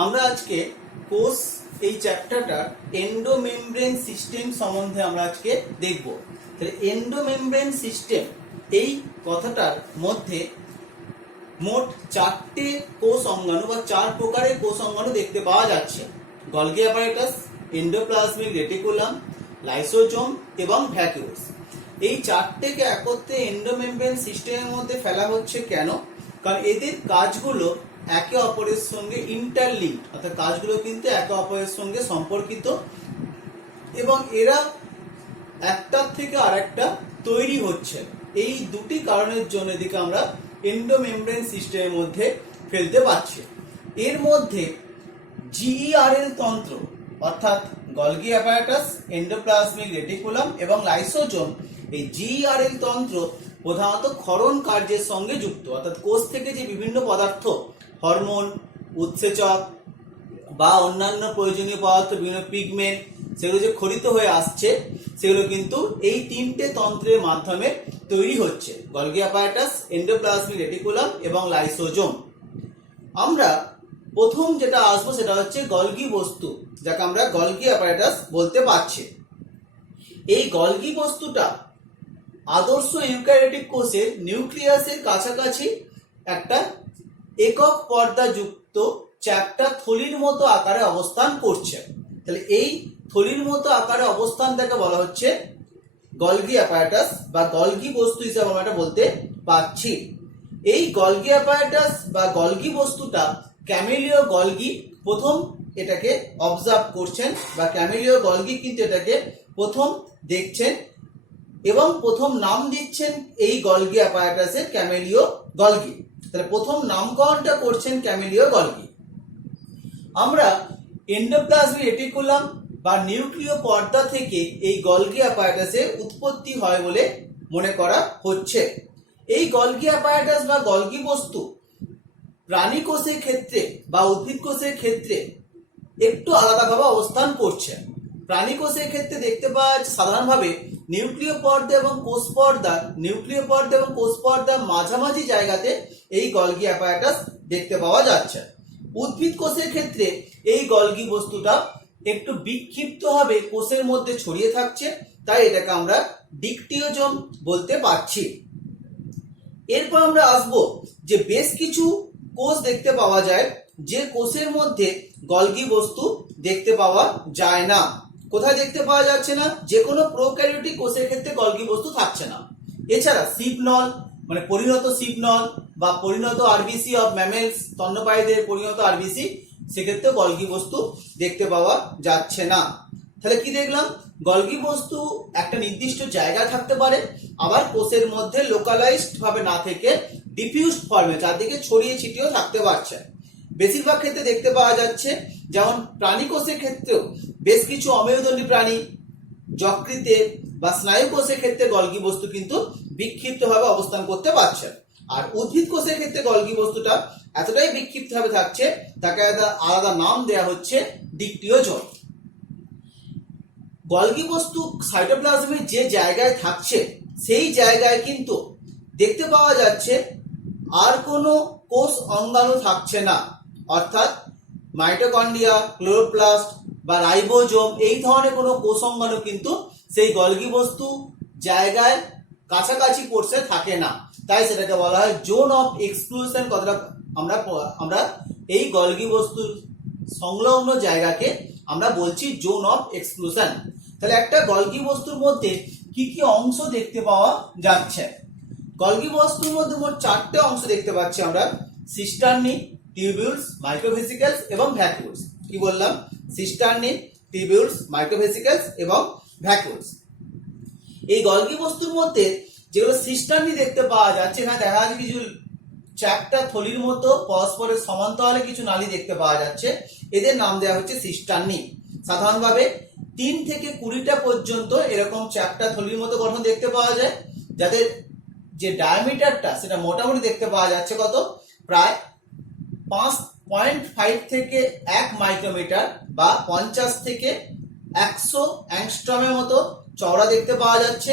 আমরা আজকে কোষ এই চ্যাপ্টারটার এন্ডোমেমব্রেন সিস্টেম সম্বন্ধে আমরা আজকে দেখব। তাহলে এন্ডোমেমব্রেন সিস্টেম এই কথাটার মধ্যে মোট চারটে কোষ অঙ্গাণু বা চার প্রকারের কোষ অঙ্গাণু দেখতে পাওয়া যাচ্ছে। Golgi apparatus, endoplasmic reticulum, lysosome এবং ভ্যাকিউলস। এই চারটেকে একত্রে এন্ডোমেমব্রেন সিস্টেমের মধ্যে ফেলা হচ্ছে কেন? কারণ এদের কাজগুলো একে অপরের সঙ্গে ইন্টারলিঙ্কড, অর্থাৎ কাজগুলো কিন্তু একে অপরের সঙ্গে সম্পর্কিত এবং এরা একটার থেকে আরেকটা তৈরি হচ্ছে। এই দুটি কারণের জন্য এদিকে আমরা এন্ডোমেমব্রেন সিস্টেমের মধ্যে ফেলতে পারছি। এর মধ্যে জিইআরএল তন্ত্র অর্থাৎ গলগি অ্যাপারেটাস, এন্ডোপ্লাজমিক রেটিকুলাম এবং লাইসোজোম, এই জিইআরএল তন্ত্র প্রধানত ক্ষরণ কার্যের সঙ্গে যুক্ত। অর্থাৎ কোষ থেকে যে বিভিন্ন পদার্থ, হরমোন, উৎসেচক বা অন্যান্য প্রয়োজনীয় পদার্থ, বিভিন্ন পিগমেন্ট, সেগুলো যে ক্ষরিত হয়ে আসছে সেগুলো কিন্তু এই তিনটে তন্ত্রের মাধ্যমে তৈরি হচ্ছে, গলগি অ্যাপারেটাস, এন্ডোপ্লাজমিক রেটিকুলাম এবং লাইসোজোম। আমরা প্রথম যেটা আসবো সেটা হচ্ছে গলগি বস্তু, যাকে আমরা গলগি অ্যাপারেটাস বলতে পারছি। এই গলগি বস্তুটা আদর্শ ইউক্যারিওটিক কোষের নিউক্লিয়াসের কাছাকাছি একটা একক পর্দাযুক্ত চ্যাপ্টা থলির মতো আকারে অবস্থান করছে। তাহলে এই থলির মতো আকারে অবস্থানটাকে বলা হচ্ছে গলগি অ্যাপারেটাস বা গলগি বস্তু হিসেবে আমরা এটা বলতে পারছি। এই গলগি অ্যাপারেটাস বা গলগি বস্তুটা ক্যামেলিও গলগি প্রথম এটাকে অবজার্ভ করছেন, বা ক্যামেলিও গলগি কিন্তু এটাকে প্রথম দেখছেন এবং প্রথম নাম দিচ্ছেন এই গলগি অ্যাপারেটাসের ক্যামেলিও গলগি। তাহলে প্রথম নামকরণটা করছেন ক্যামেলিও গলগি। আমরা এন্ডোপ্লাজমিক রেটিকুলাম বা নিউক্লিয় পর্দা থেকে এই গলগি অ্যাপারেটাসের উৎপত্তি হয় বলে মনে করা হচ্ছে। এই গলগি অ্যাপারেটাস বা গলগি বস্তু প্রাণী কোষের ক্ষেত্রে বা উদ্ভিদ কোষের ক্ষেত্রে একটু আলাদাভাবে অবস্থান করছে। প্রাণী কোষের ক্ষেত্রে দেখতে পাওয়া যাচ্ছে সাধারণভাবে নিউক্লিয় পর্দা এবং কোষ পর্দা, নিউক্লিয় পর্দা এবং কোষ পর্দার মাঝামাঝি জায়গাতে এই গলগি অ্যাপারেটাস দেখতে পাওয়া যাচ্ছে। উদ্ভিদ কোষের ক্ষেত্রে এই গলগি বস্তুটা একটু বিক্ষিপ্তভাবে কোষের মধ্যে ছড়িয়ে থাকছে, তাই এটাকে আমরা ডিকটিওজোম বলতে পারছি। এরপর আমরা আসবো যে বেশ কিছু কোষ দেখতে পাওয়া যায় যে কোষের মধ্যে গলগি বস্তু দেখতে পাওয়া যায় না। কোথায় দেখতে পাওয়া যাচ্ছে না? যে কোনো প্রোক্যারিওটিক কোষের ক্ষেত্রে গলগি বস্তু থাকছে না। এছাড়া সিপনল মানে পরিণত সিপনল বা পরিণত আরবিসি অফ ম্যামেলস, স্তন্যপায়ীদের পরিণত আরবিসি, সেক্ষেত্রে গলগি বস্তু দেখতে পাওয়া যাচ্ছে না। তাহলে কি দেখলাম? গলগি বস্তু একটা নির্দিষ্ট জায়গায় থাকতে পারে, আবার কোষের মধ্যে লোকালাইজড ভাবে না থেকে ডিফিউজড ফর্মে চারদিকে ছড়িয়ে ছিটিয়েও থাকতে পারছে। বেশিরভাগ ক্ষেত্রে দেখতে পাওয়া যাচ্ছে, যেমন প্রাণী কোষের ক্ষেত্রেও বেশ কিছু অমেরুদণ্ডী প্রাণী, যকৃতে বা স্নায়ু কোষের ক্ষেত্রে গলগি বস্তু কিন্তু বিক্ষিপ্তভাবে অবস্থান করতে পারছে। আর উদ্ভিদ কোষের ক্ষেত্রে গলগি বস্তুটা এতটাই বিক্ষিপ্তভাবে থাকছে, তাকে আলাদা নাম দেওয়া হচ্ছে ডিকটিওজোম। গলগি বস্তু সাইটোপ্লাজমের যে জায়গায় থাকছে সেই জায়গায় কিন্তু দেখতে পাওয়া যাচ্ছে আর কোনো কোষ অঙ্গাণু থাকছে না, অর্থাৎ মাইটোকন্ড্রিয়া, ক্লোরোপ্লাস্ট বা রাইবোজোম এই ধরনের কোনো কোষ অঙ্গাণু কিন্তু সেই গলগি বস্তু জায়গায় কাছাকাছি পড়ছে থাকে না, তাই সেটাকে বলা হয় জোন অফ এক্সক্লুশন। কথাটা আমরা এই গলগি বস্তুর সংলগ্ন জায়গাকে আমরা বলছি জোন অফ এক্সক্লুশন। তাহলে একটা গলগি বস্তুর মধ্যে কি কি অংশ দেখতে পাওয়া যাচ্ছে? গলগি বস্তুর মধ্যে মোট চারটে অংশ দেখতে পাচ্ছি আমরা: সিস্টার্নি, টিউবিউলস, মাইক্রোভেসিকলস এবং ভ্যাকিউলস। কি বললাম? সিস্টার্নি, টিউবিউলস, মাইক্রোভেসিকলস এবং ভ্যাকিউলস। এই গলগি বস্তুর মধ্যে যেগুলো সিস্টার্নি দেখতে পাওয়া যাচ্ছে, এখানে দেখা যাচ্ছে কিছু চ্যাপ্টা থলির মতো পরস্পরের সমান্তরালে কিছু নালী দেখতে পাওয়া যাচ্ছে, এদের নাম দেওয়া হচ্ছে সিস্টার্নি। সাধারণভাবে 3 থেকে 20টা পর্যন্ত এরকম চ্যাপ্টা থলির মতো গঠন দেখতে পাওয়া যায়, যাদের যে ডায়ামিটারটা সেটা মোটামুটি দেখতে পাওয়া যাচ্ছে কত? প্রায় 5.5 থেকে 1 মাইক্রোমিটার বা 50 থেকে 100 অ্যাংস্ট্রমের মতো চওড়া দেখতে পাওয়া যাচ্ছে।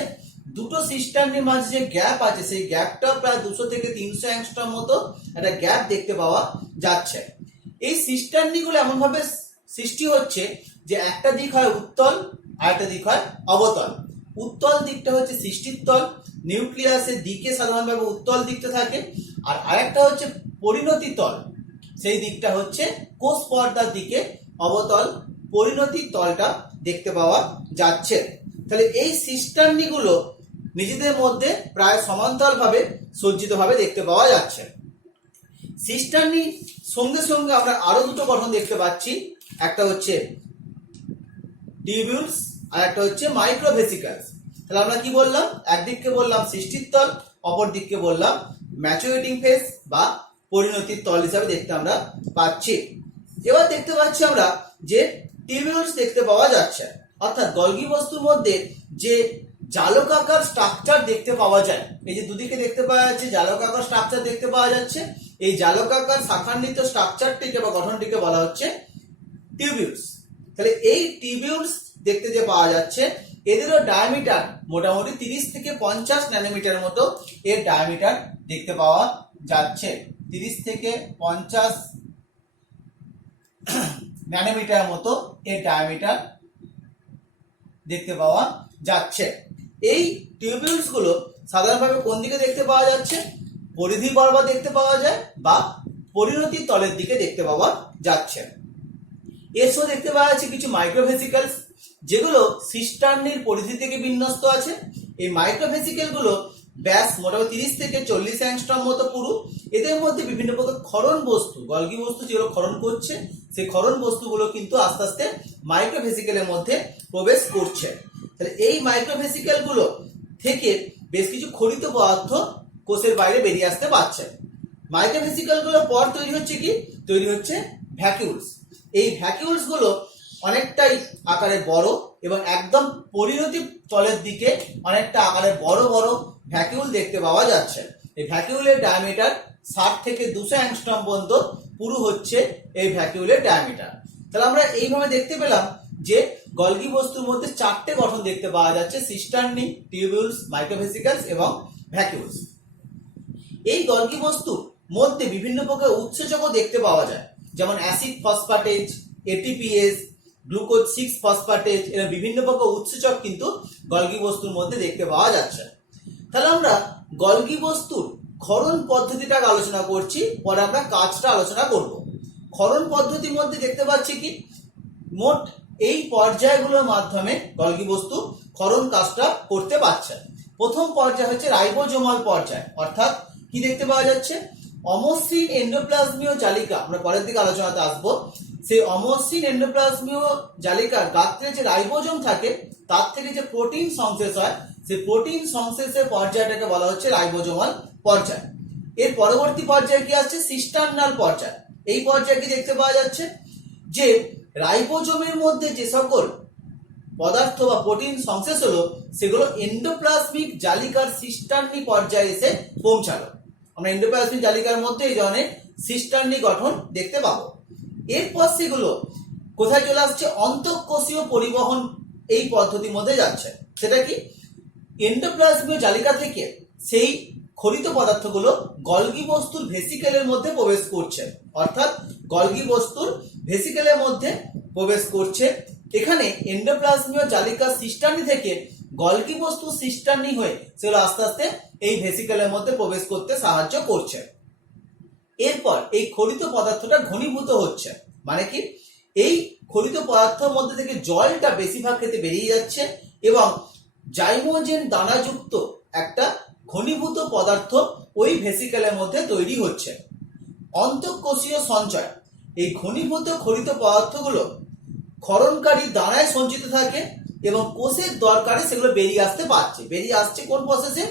দুটো সিস্টার্নের মাঝে যে গ্যাপ আছে সেই গ্যাপটা প্রায় 200 থেকে 300 অ্যাংস্ট্রম মতো একটা গ্যাপ দেখতে পাওয়া যাচ্ছে। এই সিস্টার্নিগুলো এমন ভাবে সৃষ্টি হচ্ছে যে একটা দিক হয় উত্তল আর একটা দিক হয় অবতল। উত্তল দিকটা হচ্ছে সৃষ্টির তল, নিউক্লিয়াসের দিকে সাধারণভাবে উত্তল দিকটা থাকে, আর আরেকটা হচ্ছে পরিণতি তল, সেই দিকটা হচ্ছে কোষ পর্দার দিকে অবতল পরিণতি তলটা দেখতে পাওয়া যাচ্ছে। তাহলে এই সিস্টার্নিগুলো নিজেদের মধ্যে প্রায় সমান্তরালভাবে সজ্জিতভাবে দেখতে পাওয়া যাচ্ছে। সিস্টার্নি সঙ্গে সঙ্গে আমরা আরো দুটো গঠন দেখতে পাচ্ছি, একটা হচ্ছে টিউবিউলস আর একটা হচ্ছে মাইক্রোভেসিকলস। তাহলে আমরা কি বললাম, একদিককে বললাম সৃষ্টির তল, অপর দিককে বললাম ম্যাচুরেটিং ফেজ বা পরিণতির তল হিসাবে দেখতে আমরা পাচ্ছি। এবার দেখতে পাচ্ছি আমরা যে টিউবিউলস দেখতে পাওয়া যাচ্ছে, অর্থাৎ গলগি বস্তুর মধ্যে যে জালকাকার স্ট্রাকচার দেখতে পাওয়া যায়, এই যে দুদিকে দেখতে পাওয়া যাচ্ছে জালকাকার স্ট্রাকচার দেখতে পাওয়া যাচ্ছে, এই জালকাকার শাখান্বিত স্ট্রাকচারটিকে বা গঠনটিকে বলা হচ্ছে টিউবিউলস। তাহলে এই টিউবিউলস দেখতে যে পাওয়া যাচ্ছে, এদেরও ডায়ামিটার মোটামুটি 30 থেকে 50 ন্যানোমিটার মতো এর ডায়ামিটার দেখতে পাওয়া যাচ্ছে। 30 থেকে 50 ন্যানোমিটার মতো এর ডায়ামিটার দেখতে পাওয়া যাচ্ছে। এই টিউবিউলস গুলো সাধারণভাবে কোন দিকে দেখতে পাওয়া যাচ্ছে, পরিধি বরাবর দেখতে পাওয়া যায় বা পরিণতি তলের দিকে দেখতে পাওয়া যাচ্ছে। এর সঙ্গে দেখতে পাওয়া যাচ্ছে কিছু মাইক্রোভেসিকলস, যেগুলো সিস্টার্নির পরিধি থেকে বিন্যস্ত আছে। এই মাইক্রোভেসিকেল গুলো ব্যাস মোটামুটি 30 থেকে 40 অ্যাংস্ট্রম মতো পুরু। এদের মধ্যে বিভিন্ন প্রকার ক্ষরণ বস্তু, গলগি বস্তু যেগুলো ক্ষরণ করছে, সেই ক্ষরণ বস্তুগুলো কিন্তু আস্তে আস্তে মাইক্রোভেসিকেলের মধ্যে প্রবেশ করছে। তাহলে এই মাইক্রোভেসিকেল গুলো থেকে বেশ কিছু খরিত পদার্থ কোষের বাইরে বেরিয়ে আসতে পারছে। মাইক্রোভেসিকেল গুলো পর তৈরি হচ্ছে কি, তৈরি হচ্ছে ভ্যাকিউলস। এই ভ্যাকিউলস গুলো অনেকটাই আকারে বড় এবং একদম পরিণতি তলের দিকে অনেকটা আকারে বড় বড় ভ্যাকিউল দেখতে পাওয়া যাচ্ছে। এই ভ্যাকিউলের ডায়ামিটার 60 থেকে 200 অ্যাংস্ট্রম পর্যন্ত পুরো হচ্ছে এই ভ্যাকিউলের ডায়ামিটার। তাহলে আমরা এইভাবে দেখতে পেলাম যে গলগি বস্তুর মধ্যে 4টে গঠন দেখতে পাওয়া যাচ্ছে, সিস্টার্নি, টিউবিউলস, মাইক্রোভেসিকলস এবং ভ্যাকিউলস। এই গলগি বস্তুর মধ্যে বিভিন্ন প্রকার উৎসেচকও দেখতে পাওয়া যায়, যেমন acid phosphatase, ATPase, glucose 6 phosphatase, এর বিভিন্ন প্রকার উৎসেচক কিন্তু গলগি বস্তুর মধ্যে দেখতে পাওয়া যাচ্ছে। তাহলে আমরা গলগি বস্তুর ক্ষরণ পদ্ধতিটাকে আলোচনা করছি, পরে আমরা কাজটা আলোচনা করব। ক্ষরণ পদ্ধতির মধ্যে দেখতে পাচ্ছি কি, মোট এই পর্যায়গুলোর মাধ্যমে গলগি বস্তু ক্ষরণ কাজটা করতে পারছে। প্রথম পর্যায় হচ্ছে রাইবোজোমাল পর্যায়, অর্থাৎ কি দেখতে পাওয়া যাচ্ছে, অমসৃণ এন্ডোপ্লাজমীয় জালিকা, আমরা পরের দিকে আলোচনাতে আসবো। সেই অমসৃণ এন্ডোপ্লাজমীয় জালিকার গাত্রে যে রাইবোজোম থাকে, তার থেকে যে প্রোটিন সংশ্লেষ হয়, সেই প্রোটিন সংশ্লেষের পর্যায়টাকে বলা হচ্ছে রাইবোজোমাল পর্যায়। এর পরবর্তী পর্যায়ে কি আসছে, সিস্টার্নাল পর্যায়। এই পর্যায়ে কি দেখতে পাওয়া যাচ্ছে, যে রাইবোজোমের মধ্যে যে সকল পদার্থ বা প্রোটিন সংশ্লেষ হলো, সেগুলো এন্ডোপ্লাজমিক জালিকার সিস্টার্নি পর্যায়ে এসে পৌঁছালো। আমরা এন্ডোপ্লাজমিক জালিকার মধ্যে এই ধরনের সিস্টার্নি গঠন দেখতে পাবো। এরপর সেগুলো কোথায় চলে আসছে, অন্তঃকোষীয় পরিবহন এই পদ্ধতির মধ্যে যাচ্ছে। সেটা কি, এন্ডোপ্লাজমীয় জালিকা থেকে সেই খরিত পদার্থগুলো গলগি বস্তুর ভেসিকেলের মধ্যে প্রবেশ করছে, অর্থাৎ গলগি বস্তুর ভেসিকেলের মধ্যে প্রবেশ করছে। এখানে এন্ডোপ্লাজমীয় জালিকা সিস্টার্নি থেকে গলগি বস্তু সিস্টার্নি হয়ে সেগুলো আস্তে আস্তে এই ভেসিকেলের মধ্যে প্রবেশ করতে সাহায্য করছে। এরপর এই খরিত পদার্থটা ঘনীভূত হচ্ছে, মানে কি, এই খরিত পদার্থের মধ্যে থেকে জলটা বেশিরভাগ ক্ষেত্রে বেরিয়ে যাচ্ছে এবং জাইমোজেন দানাযুক্ত একটা ঘনীভূত পদার্থ ওই ভেসিকেলের মধ্যে তৈরি হচ্ছে। অন্তঃকোষীয় সঞ্চয়, এই ঘনীভূত খরিত পদার্থগুলো ক্ষরণকারী দানায় সঞ্চিত থাকে এবং কোষের দরকারে সেগুলো বেরিয়ে আসতে পারছে। বেরিয়ে আসছে কোন প্রসেসে,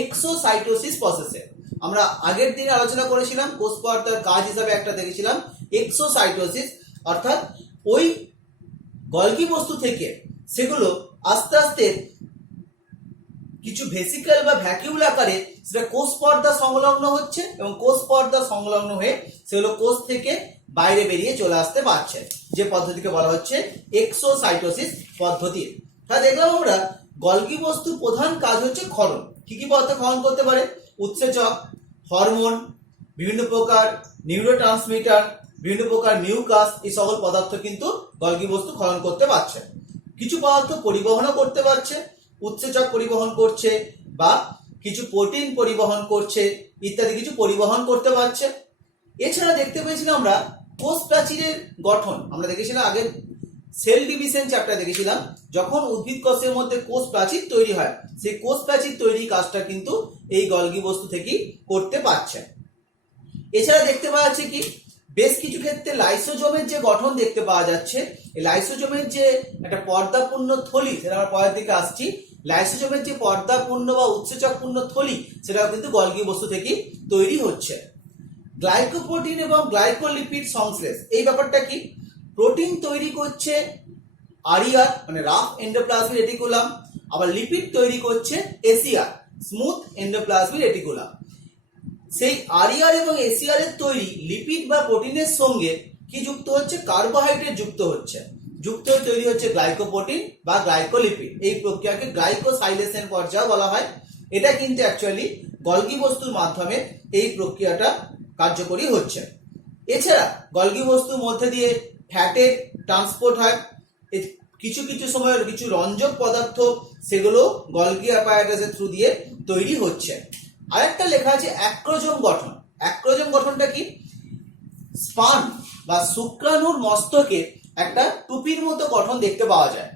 এক্সোসাইটোসিস প্রসেসে। আমরা আগের দিনে আলোচনা করেছিলাম, কোষ পর্দার কাজ হিসাবে একটা দেখেছিলাম এক্সোসাইটোসিস, অর্থাৎ ওই গলগি বস্তু থেকে সেগুলো আস্তে আস্তে কিছু ভেসিকেল বা ভ্যাকিউল আকারে সেটা কোষ পর্দা সংলগ্ন হচ্ছে এবং কোষ পর্দা সংলগ্ন হয়ে সেগুলো কোষ থেকে বাইরে বেরিয়ে চলে আসতে পারছে, যে পদ্ধতিকে বলা হচ্ছে এক্সোসাইটোসিস পদ্ধতি। তাহলে দেখলাম আমরা গলগি বস্তুর প্রধান কাজ হচ্ছে ক্ষরণ। কি কি পদার্থ ক্ষরণ করতে পারে, উৎসেচক, হরমোন, বিভিন্ন প্রকার নিউরোট্রান্সমিটার, বিভিন্ন প্রকার মিউকাস, এই সকল পদার্থ কিন্তু গলগি বস্তু ক্ষরণ করতে পারছে। কিছু পদার্থ পরিবহনও করতে পারছে, উৎসেচক পরিবহন করছে বা কিছু প্রোটিন পরিবহন করছে ইত্যাদি কিছু পরিবহন করতে পারছে। এছাড়া দেখতে পেয়েছিলাম আমরা কোষ প্রাচীরের গঠন, আমরা দেখেছিলাম আগের সেল ডিভিশন চ্যাপ্টার দেখেছিলাম, যখন উদ্ভিদ কোষের মধ্যে কোষ প্রাচীর তৈরি হয় সেই কোষ প্রাচীর তৈরি কাজটা কিন্তু এই গলগি বস্তু থেকেই করতে পারছে। এছাড়া দেখতে পাওয়া যাচ্ছে কি বেশ কিছু ক্ষেত্রে লাইসোজোমের যে গঠন দেখতে পাওয়া যাচ্ছে, এই লাইসোজোমের যে একটা পর্দাপূর্ণ থলি, সেটা আমরা পরের দিকে আসছি, লাইসোজোমের যে পর্দাপূর্ণ বা উৎসেচকপূর্ণ থলি সেটাও কিন্তু গলগি বস্তু থেকেই তৈরি হচ্ছে। গ্লাইকোপ্রোটিন এবং গ্লাইকোলিপিড সংশ্লেষ, এই ব্যাপারটা কি, প্রোটিন তৈরি করছে আরইআর মানে রাফ এন্ডোপ্লাজমিক রেটিকুলাম, আবার লিপিড তৈরি করছে এসিআর স্মুথ এন্ডোপ্লাজমিক রেটিকুলাম। সেই আরইআর এবং এসিআর এর তৈরি লিপিড বা প্রোটিনের সঙ্গে কি যুক্ত হচ্ছে, কার্বোহাইড্রেট যুক্ত হচ্ছে, যুক্ত হয়ে তৈরি হচ্ছে গ্লাইকোপ্রোটিন বা গ্লাইকোলিপিড। এই প্রক্রিয়াকে গ্লাইকোসাইলেশন পর্যায় বলা হয়। এটা কিন্তু অ্যাকচুয়ালি গলগি বস্তুর মাধ্যমে এই প্রক্রিয়াটা কার্যকরী হচ্ছে। এছাড়া গলগি বস্তুর মধ্যে দিয়ে ফ্যাটের ট্রান্সপোর্ট হয়, কিছু কিছু সময় কিছু রঞ্জক পদার্থ সেগুলো গলগি অ্যাপারাটাসের থ্রু দিয়ে তৈরি হচ্ছে। আরেকটা লেখা আছে অ্যাক্রোজোম গঠন। অ্যাক্রোজোম গঠনটা কি, স্পার্ম বা শুক্রাণুর মস্তকে একটা টুপির মতো গঠন দেখতে পাওয়া যায়।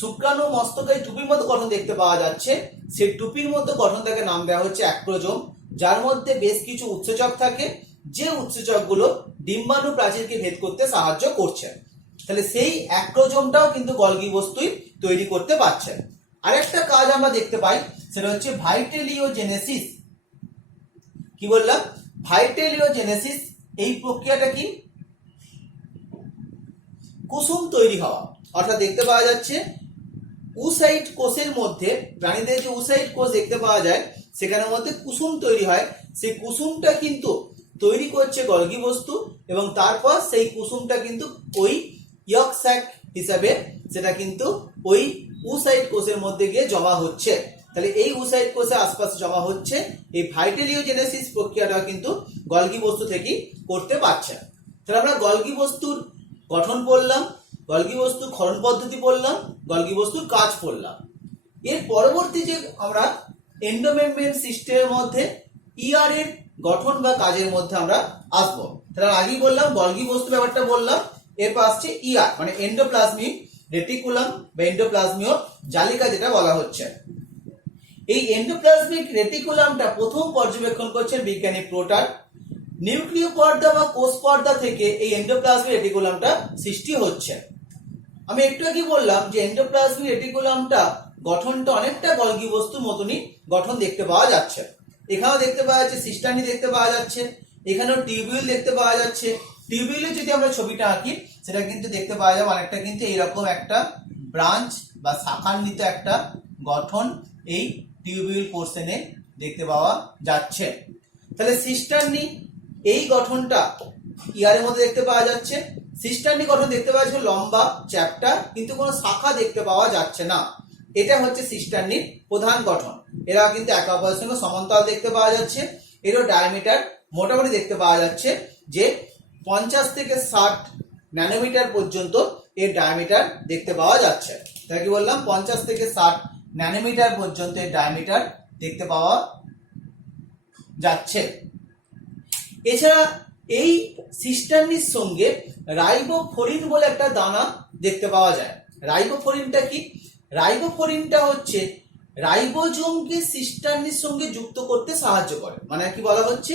শুক্রাণু মস্তকে টুপির মতো গঠন দেখতে পাওয়া যাচ্ছে, সেই টুপির মতো গঠনটাকে নাম দেওয়া হচ্ছে অ্যাক্রোজোম, যার মধ্যে বেশ কিছু উৎসেচক থাকে, যে উৎসেচকগুলো ডিম্বাণু প্রাচীরকে ভেদ করতে সাহায্য করছে। তাহলে সেই অ্যাক্রোজোমটাও কিন্তু গলগি বস্তুই তৈরি করতে পারছে। আরেকটা কাজ আমরা দেখতে পাই, সেটা হচ্ছে ভাইটেলিওজেনেসিস। কি বললাম, ভাইটেলিওজেনেসিস। এই প্রক্রিয়াটা কি, কুসুম তৈরি হওয়া, অর্থাৎ দেখতে পাওয়া যাচ্ছে উসাইট কোষের মধ্যে, প্রাণীদের যে উসাইট কোষ দেখতে পাওয়া যায় সেখানের মধ্যে কুসুম তৈরি হয়, সেই কুসুমটা কিন্তু তৈরি করছে গলগি বস্তু এবং তারপর সেই কুসুমটা কিন্তু ওই ইয়ক স্যাক হিসাবে সেটা কিন্তু ওই উসাইট কোষের মধ্যে গিয়ে জমা হচ্ছে। তাহলে এই উসাইট কোষের আশপাশে জমা হচ্ছে, এই ভাইটেলিওজেনেসিস প্রক্রিয়াটা কিন্তু গলগি বস্তু থেকেই করতে পারছে। তাহলে আমরা গলগি বস্তুর গঠন পড়লাম, গলগি বস্তুর ক্ষরণ পদ্ধতি পড়লাম, গলগি বস্তুর কাজ পড়লাম। এর পরবর্তী যে আমরা এন্ডোমেমব্রেন সিস্টেমের মধ্যে ইআর এর গঠন বা কাজের মধ্যে আমরা আসবো। তাহলে আগেই বললাম গলগি বস্তু ব্যাপারটা বললাম, এরপর আসছে ইআর মানে এন্ডোপ্লাজমিক রেটিকুলাম বা এন্ডোপ্লাজমীয় জালিকা যেটা বলা হচ্ছে। এই এন্ডোপ্লাজমিক রেটিকুলামটা প্রথম পর্যবেক্ষণ করছেন বিজ্ঞানী প্রোটার। নিউক্লিয় পর্দা বা কোষ পর্দা থেকে এই এন্ডোপ্লাজমিক রেটিকুলামটা সৃষ্টি হচ্ছে। আমি একটু আগে বললাম যে এন্ডোপ্লাজমিক রেটিকুলামটা গঠনটা অনেকটা গলগি বস্তুর মতনই গঠন দেখতে পাওয়া যাচ্ছে। এখানেও দেখতে পাওয়া যাচ্ছে সিস্টার্নি দেখতে পাওয়া যাচ্ছে, এখানেও টিউবিউল দেখতে পাওয়া যাচ্ছে। টিউবিউলের যদি আমরা ছবিটা আঁকি সেটা কিন্তু দেখতে পাওয়া যাবে অনেকটা কিন্তু এইরকম একটা ব্রাঞ্চ বা শাখান্বিত একটা গঠন এই টিউবিউল পোর্শনে দেখতে পাওয়া যাচ্ছে। তাহলে সিস্টার্নি এই গঠনটা ইয়ারের মধ্যে দেখতে পাওয়া যাচ্ছে। সিস্টার্নি গঠন দেখতে পাওয়া যাচ্ছে লম্বা চ্যাপ্টা, কিন্তু কোনো শাখা দেখতে পাওয়া যাচ্ছে না। এটা হচ্ছে সিস্টার্নির প্রধান গঠন। এরা কিন্তু একে অপরের সঙ্গে সমান্তরাল দেখতে পাওয়া যাচ্ছে। এরও ডায়ামিটার মোটামুটি দেখতে পাওয়া যাচ্ছে যে 50 থেকে 60 ন্যানোমিটার পর্যন্ত এর ডায়ামিটার দেখতে পাওয়া যাচ্ছে। তাই কি বললাম, 50 থেকে 60 ন্যানোমিটার পর্যন্ত এর ডায়ামিটার দেখতে পাওয়া যাচ্ছে। এছাড়া এই সিস্টার্নির সঙ্গে রাইবোফোরিন বলে একটা দানা দেখতে পাওয়া যায়। রাইবোফোরিনটা কি, রাইবোফোরিনটা হচ্ছে রাইবোজোমকে সিস্টার্নির সঙ্গে যুক্ত করতে সাহায্য করে। মানে কি বলা হচ্ছে,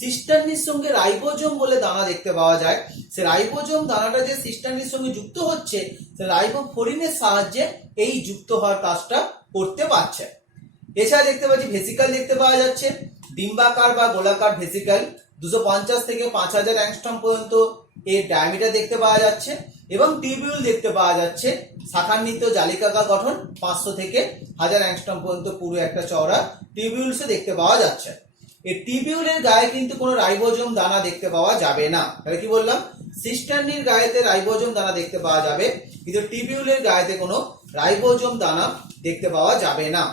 সিস্টার্নির সঙ্গে রাইবোজোম বলে দানা দেখতে পাওয়া যায়। সে রাইবোজোম দানাটা যে সিস্টার্নির সঙ্গে যুক্ত হচ্ছে, সে রাইবোফোরিনের সাহায্যে এই যুক্ত হওয়ার কাজটা করতে পারছে। এছাড়া দেখতে পাচ্ছি ভেসিকাল দেখতে পাওয়া যাচ্ছে, ডিম্বাকার বা গোলাকার ভেসিকাল, 250 থেকে 5000 অ্যাংস্ট্রম পর্যন্ত এর ডায়ামিটার দেখতে পাওয়া যাচ্ছে। এবং টিউবিউল দেখতে পাওয়া যাচ্ছে, শাখান্বিত জালিকাকার গঠন, 500 থেকে 1000 অ্যাংস্ট্রম পর্যন্ত পুরো একটা চওড়া টিউবিউলস দেখতে পাওয়া যাচ্ছে। এই টিউবিউলের গায়ে কিন্তু কোনো রাইবোজোম দানা দেখতে পাওয়া যাবে না। তাহলে কি বললাম, সিস্টার্নির গায়েতে রাইবোজোম দানা দেখতে পাওয়া যাবে, কিন্তু টিউবিউলের গায়েতে কোনো রাইবোজোম দানা দেখতে পাওয়া যাবে না।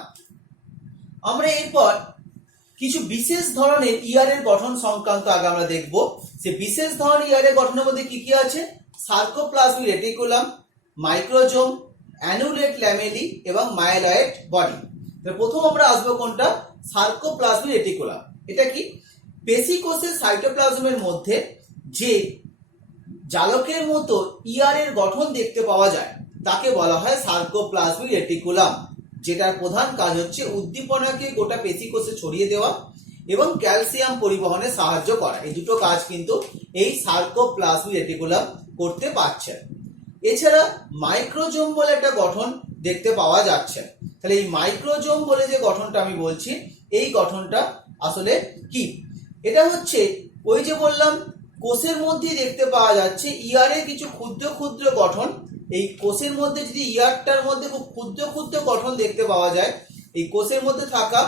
আমরা এরপর কিছু বিশেষ ধরনের ইয়ারের গঠন সংক্রান্ত আগে আমরা দেখব। সে বিশেষ ধরনের ইয়ারের গঠনের মধ্যে কি কি আছে? সার্কোপ্লাজমিক রেটিকুলাম, মাইক্রোজোম, অ্যানুলেট ল্যামেলি এবং মাইলয়েড বডি। প্রথম আমরা আসবো কোনটা? Sarcoplasmic reticulum. এটা কি? পেশি কোষের সাইটোপ্লাজমের মধ্যে যে জালকের মতো ইয়ারের গঠন দেখতে পাওয়া যায় তাকে বলা হয় সার্কোপ্লাজমিক রেটিকুলাম, যেটার প্রধান কাজ হচ্ছে উদ্দীপনাকে গোটা পেশি কোষে ছড়িয়ে দেওয়া এবং ক্যালসিয়াম পরিবহনে সাহায্য করা। এই দুটো কাজ কিন্তু এই সার্কোপ্লাজমিক রেটিকুলাম করতে পারছে। এছাড়া মাইক্রোজোম বলে একটা গঠন দেখতে পাওয়া যাচ্ছে। তাহলে এই মাইক্রোজোম বলে যে গঠনটা আমি বলছি, এই গঠনটা আসলে কি? এটা হচ্ছে ওই যে বললাম কোষের মধ্যে দেখতে পাওয়া যাচ্ছে ইয়ারের কিছু ক্ষুদ্র ক্ষুদ্র গঠন। এই কোষের মধ্যে যদি ইয়ারটার মধ্যে খুব ক্ষুদ্র ক্ষুদ্র গঠন দেখতে পাওয়া যায়, এই কোষের মধ্যে থাকা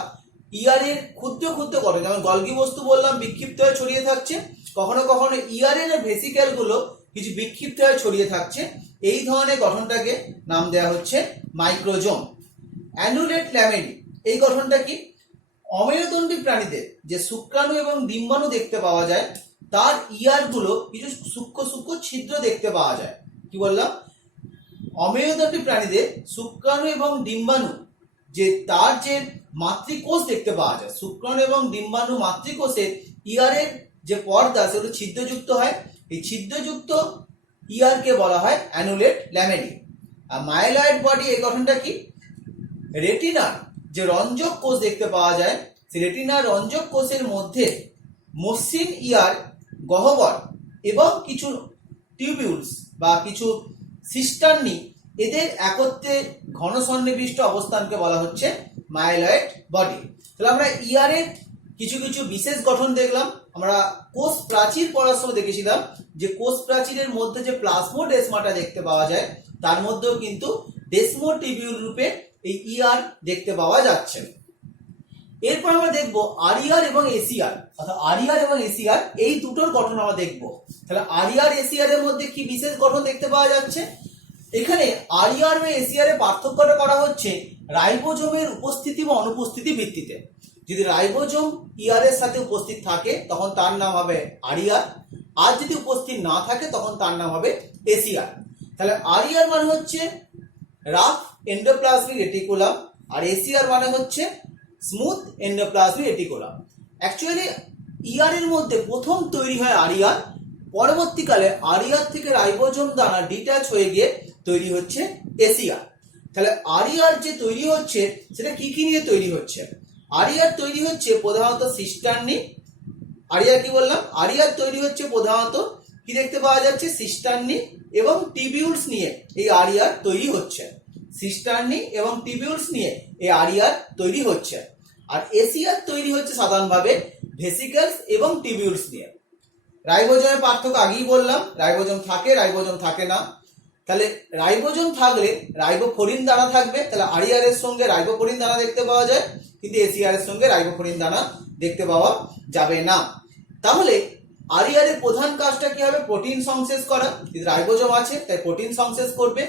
ইয়ারের ক্ষুদ্র ক্ষুদ্র গঠন, যেমন গলগি বস্তু বললাম বিক্ষিপ্ত হয়ে ছড়িয়ে থাকছে, কখনো কখনো ইয়ারের ভেসিক্যাল গুলো কিছু বিক্ষিপ্ত হয়ে ছড়িয়ে থাকছে, এই ধরনের গঠনটাকে নাম দেওয়া হচ্ছে মাইক্রোজোম। অ্যানুলেট ল্যামেলি, এই গঠনটা কি? অমেরুদণ্ডী প্রাণীদের যে শুক্রাণু এবং ডিম্বাণু দেখতে পাওয়া যায় তার ইয়ারগুলো কিছু সূক্ষ্ম সূক্ষ্ম ছিদ্র দেখতে পাওয়া যায়। কি বললাম? অমেরুদণ্ডী প্রাণীদের শুক্রাণু এবং ডিম্বাণু যে তার যে মাতৃকোষ দেখতে পাওয়া যায়, শুক্রাণু এবং ডিম্বাণু মাতৃকোষের ইয়ারের যে পর্দা সেগুলো ছিদ্রযুক্ত হয়। এই ছিদ্রযুক্ত ইয়ারকে বলা হয় অ্যানুলেট ল্যামেলি। আর মাইলয়েড বডি, এই গঠনটা কি? রেটিনার যে রঞ্জক কোষ দেখতে পাওয়া যায়, সেই রেটিনার রঞ্জক কোষের মধ্যে মসৃণ ইয়ার গহ্বর এবং কিছু টিউবিউলস বা কিছু সিস্টার্নি, এদের একত্রে ঘন সন্নিবিষ্ট অবস্থানকে বলা হচ্ছে মাইলয়েড বডি। তাহলে আমরা ইয়ারের কিছু কিছু বিশেষ গঠন দেখলাম। আমরা কোষ প্রাচীর পড়ার সময় দেখেছিলাম যে কোষ প্রাচীরের মধ্যে যে প্লাজমোডেসমাটা দেখতে পাওয়া যায় তার মধ্যেও কিন্তু ডেসমোটিবিউল রূপে এই ইয়ার দেখতে পাওয়া যাচ্ছে। এরপর আমরা দেখবো আরিয়ার এবং এসিয়ার, অর্থাৎ আরিয়ার এবং এসিয়ার এই দুটোর গঠন আমরা দেখবো। তাহলে আরিয়ার এসিয়ারের মধ্যে কি বিশেষ গঠন দেখতে পাওয়া যাচ্ছে? এখানে আরিয়ার এবং এসিয়ারের পার্থক্যটা করা হচ্ছে রাইবোজোমের উপস্থিতি বা অনুপস্থিতি ভিত্তিতে। যদি রাইবোজোম ইয়ারের সাথে উপস্থিত থাকে তখন তার নাম হবে আরিয়ার, আর যদি উপস্থিত না থাকে তখন তার নাম হবে এসিয়ার। তাহলে আরিয়ার মানে হচ্ছে রাফ এন্ডোপ্লাজমিক রেটিকুলাম আর এসিআর মানে হচ্ছে স্মুথ এন্ডোপ্লাজমিক রেটিকুলাম। অ্যাকচুয়ালি ইয়ারের মধ্যে প্রথম তৈরি হয় আরিয়ার, পরবর্তীকালে আরিয়ার থেকে রাইবোজোম দানা ডিট্যাচ হয়ে গিয়ে তৈরি হচ্ছে এসিআর। তাহলে আরিয়ার যে তৈরি হচ্ছে সেটা কি কি নিয়ে তৈরি হচ্ছে? আরিয়ার তৈরি হচ্ছে প্রধানত সিস্টার্নি। আরিয়ার কি বললাম? আরিয়ার তৈরি হচ্ছে প্রধানত কি দেখতে পাওয়া যাচ্ছে? সিস্টার্নি এবং টিবিউলস নিয়ে এই আরিয়ার তৈরি হচ্ছে। সিস্টার্নি এবং টিবিউলস নিয়ে এই আরিয়ার তৈরি হচ্ছে। আর এসিআর তৈরি হচ্ছে সাধারণভাবে ভেসিকলস এবং টিবিউলস নিয়ে। রাইবোজোমের পার্থক্য আগেই বললাম, রাইবোজোম থাকে, রাইবোজোম থাকে না। তাহলে রাইবোজোম থাকলে রাইবোফোরিন দানা থাকবে, তাহলে আরিয়ারের সঙ্গে রাইবোফোরিন দানা দেখতে পাওয়া যায়, কিন্তু এসিআর এর সঙ্গে রাইবোফোরিন দানা দেখতে পাওয়া যাবে না। তাহলে আরিয়ারের প্রধান কাজটা কি হবে? প্রোটিন সংশ্লেষ করা। কিন্তু রাইবোজোম আছে তাই প্রোটিন সংশ্লেষ করবে।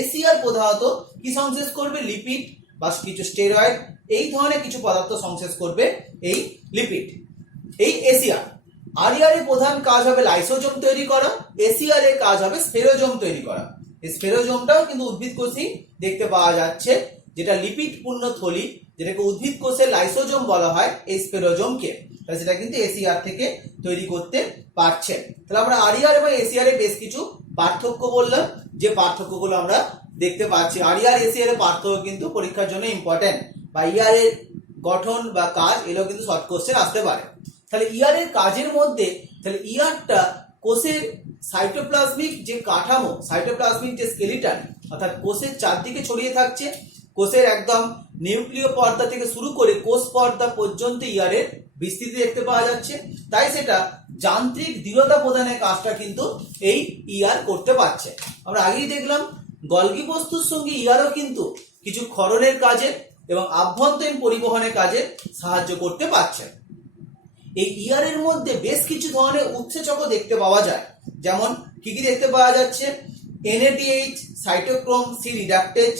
এসিআর প্রধানত কি সংশ্লেষ করবে? লিপিড বা কিছু স্টেরয়েড, এই ধরনের কিছু পদার্থ সংশ্লেষ করবে এই লিপিড। এই এসিআর। আরিয়ারের প্রধান কাজ হবে লাইসোজোম তৈরি করা, এসিআর এর কাজ হবে স্ফেরোজোম তৈরি করা। এই স্ফেরোজোমটাও কিন্তু উদ্ভিদ কোষেই দেখতে পাওয়া যাচ্ছে, যেটা লিপিড পূর্ণ থলি, যেটাকে উদ্ভিদ কোষের লাইসোজোম বলা হয় এই স্ফেরোজোমকে। তাহলে সেটা কিন্তু এসিআর থেকে তৈরি করতে পারছে। তাহলে আমরা আরিয়ার এবং এসিআর এর বেশ কিছু পার্থক্য বললাম, যে পার্থক্যগুলো আমরা দেখতে পাচ্ছি। আরিয়ার এসিআর এর পার্থক্য কিন্তু পরীক্ষার জন্য ইম্পর্টেন্ট, বা ইয়ারের গঠন বা কাজ এগুলো কিন্তু শর্ট কোশ্চেন আসতে পারে। তাহলে ইয়ারের কাজের মধ্যে, তাহলে ইয়ারটা কোষের সাইটোপ্লাজমিক যে কাঠামো, সাইটোপ্লাজমিক যে স্কেলিটন, অর্থাৎ কোষের চারদিকে ছড়িয়ে থাকছে। কোষের একদম নিউক্লিয় পর্দা থেকে শুরু করে কোষ পর্দা পর্যন্ত ইয়ারের বিস্তৃতি দেখতে পাওয়া যাচ্ছে। তাই সেটা যান্ত্রিক দৃঢ়তা প্রদানের কাজটা কিন্তু এই ইয়ার করতে পারছে। আমরা আগেই দেখলাম গলগি বস্তুর সঙ্গে ইয়ারও কিন্তু কিছু ক্ষরণের কাজে এবং আভ্যন্তরীণ পরিবহনের কাজে সাহায্য করতে পারছে। এই ইয়ারের মধ্যে বেশ কিছু ধরনের উৎসেচকও দেখতে পাওয়া যায়। যেমন কি কি দেখতে পাওয়া যাচ্ছে? NADH, cytochrome C reductase,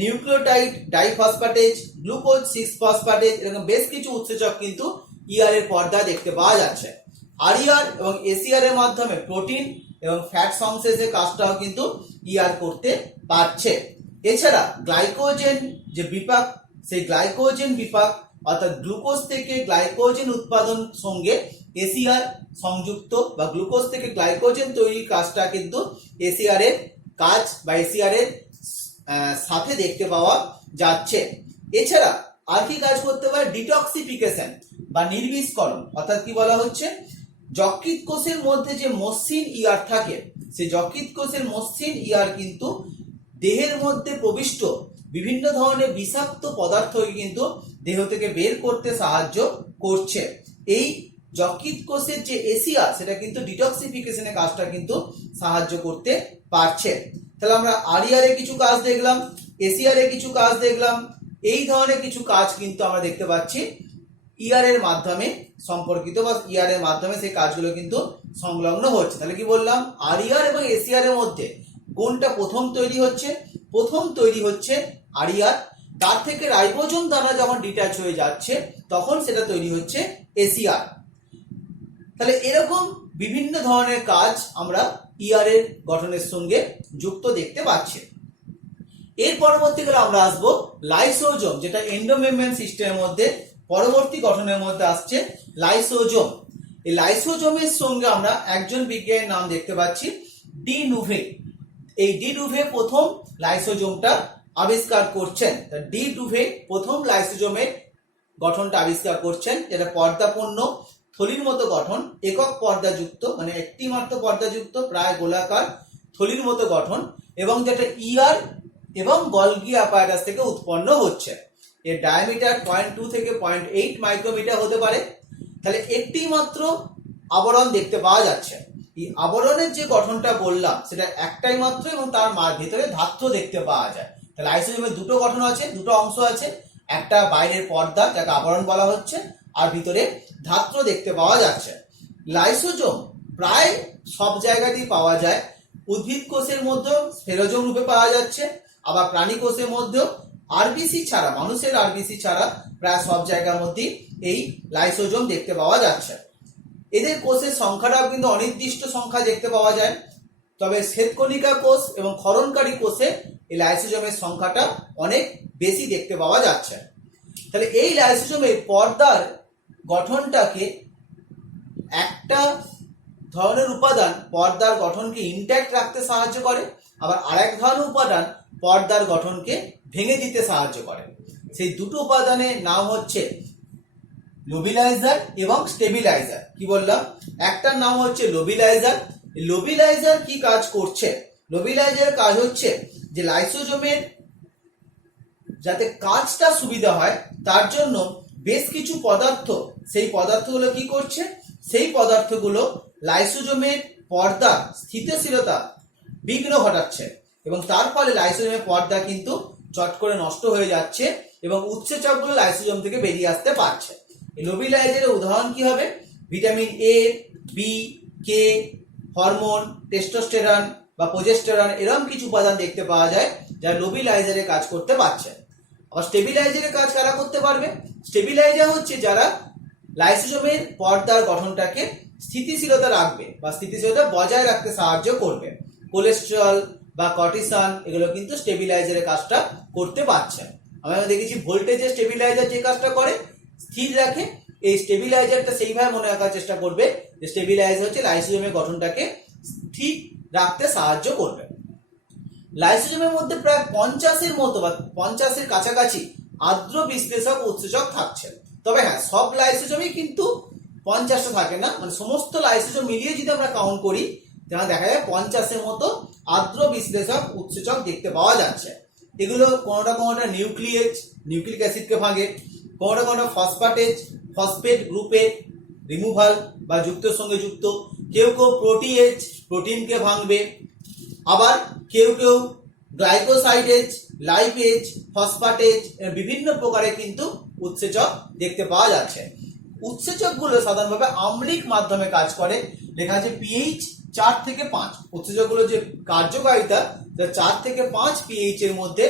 nucleotide diphosphatase, glucose 6 phosphatase, এরকম বেশ কিছু উৎসেচক কিন্তু ইআর এর পর্দা দেখতে পাওয়া যাচ্ছে। আরইআর এবং এসইআর এর মাধ্যমে প্রোটিন এবং ফ্যাট সংশ্লেষের কাজটাও কিন্তু ইআর করতে পারছে। এছাড়া গ্লাইকোজেন যে বিপাক, সেই গ্লাইকোজেন বিপাক অর্থাৎ গ্লুকোজ থেকে গ্লাইকোজেন উৎপাদন সঙ্গে এসইআর সংযুক্ত বা গ্লুকোজ থেকে গ্লাইকোজেন তৈরির কাজটা কিন্তু এসইআর এর কাজ বা এসইআর এর সাথে দেখতে পাওয়া যাচ্ছে। এছাড়া আর কি কাজ করতে পারে? ডিটক্সিফিকেশন বা নির্বীজকরণ, অর্থাৎ কি বলা হচ্ছে, যকৃৎ কোষের মধ্যে যে মসৃণ ইআর থাকে, সেই যকৃৎ কোষের মসৃণ ইআর কিন্তু দেহের মধ্যে প্রবিষ্ট বিভিন্ন ধরনের বিষাক্ত পদার্থকে কিন্তু দেহ থেকে বের করতে সাহায্য করছে। এই যকৃৎ কোষের যে এসিআর, সেটা কিন্তু ডিটক্সিফিকেশনের কাজটা কিন্তু সাহায্য করতে পারছে। তাহলে আমরা আরইআর এর কিছু কাজ দেখলাম, এসিআর এর কিছু কাজ দেখলাম, এই ধরনের কিছু কাজ কিন্তু আমরা দেখতে পাচ্ছি ইআর এর মাধ্যমে সম্পর্কিত বা ইআর এর মাধ্যমে সেই কাজগুলো কিন্তু সংলগ্ন হচ্ছে। তাহলে কি বললাম? আরইআর এবং এসিআর এর মধ্যে কোনটা প্রথম তৈরি হচ্ছে? প্রথম তৈরি হচ্ছে আরইআর, তার থেকে রাইবোজোম দানা যখন ডিট্যাচ হয়ে যাচ্ছে তখন সেটা তৈরি হচ্ছে এসিআর। তাহলে এরকম বিভিন্ন ধরনের কাজ আমরা ইআর এর গঠনের সঙ্গে যুক্ত দেখতে পাচ্ছি। এর পরবর্তীকালে আমরা আসবো লাইসোজোম, যেটা এন্ডোমেমব্রেন সিস্টেমের মধ্যে পরবর্তী গঠনের মধ্যে আসছে লাইসোজোম। এই লাইসোজোমের সঙ্গে আমরা একজন বিজ্ঞানীর নাম দেখতে পাচ্ছি, ডি নুভে। এই ডি নুভে প্রথম লাইসোজোমটা আবিষ্কার করছেন। ডি নুভে প্রথম লাইসোজোমের গঠনটা আবিষ্কার করছেন, যেটা পর্দাপূর্ণ থলির মতো গঠন, একক পর্দাযুক্ত, মানে একটি মাত্র পর্দাযুক্ত প্রায় গোলাকার থলির মতো গঠন, এবং যেটা ইআর এবং গলগি অ্যাপারাটাস থেকে উৎপন্ন হচ্ছে। এর ডায়ামিটার 0.2 থেকে 0.8 মাইক্রোমিটার হতে পারে। তাহলে একটি মাত্র আবরণ দেখতে পাওয়া যাচ্ছে। এই আবরণের যে গঠনটা বললাম সেটা একটাই মাত্র, এবং তার ভিতরে ধাত্র দেখতে পাওয়া যায়। তাহলে লাইসোজোমের দুটো গঠন আছে, দুটো অংশ আছে, একটা বাইরের পর্দা যাকে আবরণ বলা হচ্ছে, আর ভিতরে ধাত্র দেখতে পাওয়া যাচ্ছে। লাইসোজোম প্রায় সব জায়গাতেই পাওয়া যায়। উদ্ভিদ কোষের মধ্যেও স্ফেরোজোম রূপে পাওয়া যাচ্ছে, আবার প্রাণী কোষের মধ্যেও আরবিসি ছাড়া, মানুষের আরবিসি ছাড়া প্রায় সব জায়গার মধ্যেই এই লাইসোজোম দেখতে পাওয়া যাচ্ছে। এদের কোষের সংখ্যাটাও কিন্তু অনির্দিষ্ট সংখ্যা দেখতে পাওয়া যায়, তবে শ্বেতকণিকা কোষ এবং ক্ষরণকারী কোষে এই লাইসোজোমের সংখ্যাটা অনেক বেশি দেখতে পাওয়া যাচ্ছে। তাহলে এই লাইসোজোমের পর্দার গঠনটাকে, একটা ধরনের উপাদান পর্দার গঠনকে ইনট্যাক্ট রাখতে সাহায্য করে, আবার আরেক ধরনের উপাদান পর্দার গঠনকে ভেঙে দিতে সাহায্য করে। সেই দুটো উপাদানের নাম হচ্ছে লোবিলাইজার এবং স্টেবিলাইজার। কি বললাম? একটার নাম হচ্ছে লোবিলাইজার। লোবিলাইজার কি কাজ করছে? লোবিলাইজারের কাজ হচ্ছে যে লাইসোজোমের যাতে কাজটা সুবিধা হয় তার জন্য বেশ কিছু পদার্থ, সেই পদার্থগুলো কি করছে? সেই পদার্থগুলো লাইসোজোমের পর্দা স্থিতিশীলতা বিঘ্ন ঘটাচ্ছে, এবং তার ফলে লাইসোজোমের পর্দা কিন্তু চট করে নষ্ট হয়ে যাচ্ছে এবং উৎসেচকগুলো লাইসোজোম থেকে বেরিয়ে আসতে পারছে। লোবিলাইজারের উদাহরণ কি হবে? Vitamin A, B, K, hormone, testosterone বা প্রোজেস্টেরন, এরকম কিছু উপাদান দেখতে পাওয়া যায় যা লোবিলাইজারে কাজ করতে পারছে। আবার স্টেবিলাইজারের কাজ কারা করতে পারবে? স্টেবিলাইজার হচ্ছে যারা লাইসোজোমের পর্দার গঠনটাকে স্থিতিশীলতা রাখবে বা স্থিতিশীলতা বজায় রাখতে সাহায্য করবে। কোলেস্টেরল বা কর্টিসন, এগুলো কিন্তু স্টেবিলাইজারের কাজটা করতে পারছে। আমরা দেখেছি ভোল্টেজের স্টেবিলাইজার যে কাজটা করে, স্থির রাখে। এই স্টেবিলাইজারটা সেইভাবে মনে রাখার চেষ্টা করবে যে স্টেবিলাইজার হচ্ছে লাইসোজোমের গঠনটাকে স্থির রাখতে সাহায্য করবে। লাইসোজোমের মধ্যে প্রায় 50-এর মতো বা 50-এর কাছাকাছি আর্দ্র বিশ্লেষক উৎসেচক থাকছে। তবে হ্যাঁ, সব লাইসোজোমই কিন্তু 50টা থাকে না, মানে সমস্ত লাইসোজোম মিলিয়ে যদি আমরা কাউন্ট করি তাহলে দেখা যায় 50-এর মতো আর্দ্র বিশ্লেষক উৎসেচক দেখতে পাওয়া যাচ্ছে। এগুলো কোনোটা নিউক্লিক অ্যাসিডকে ভাঙে, কোনোটা ফসফেটেজ, ফসফেট গ্রুপের রিমুভাল বা যুক্তের সঙ্গে যুক্ত, কেউ প্রোটিয়েজ, প্রোটিনকে ভাঙবে, আবার কেউ গ্লাইকোসাইডেজ, লাইপেজ, ফসফেটেজ, বিভিন্ন প্রকারের কিন্তু উৎসেচক দেখতে পাওয়া যাচ্ছে। উৎসেচকগুলো সাধারণভাবে আম্লিক মাধ্যমে কাজ করে। লেখা আছে পিএইচ 4 থেকে 5। উৎসেচকগুলো যে কার্যকারিতা 4 থেকে 5 পিএইচ এর মধ্যে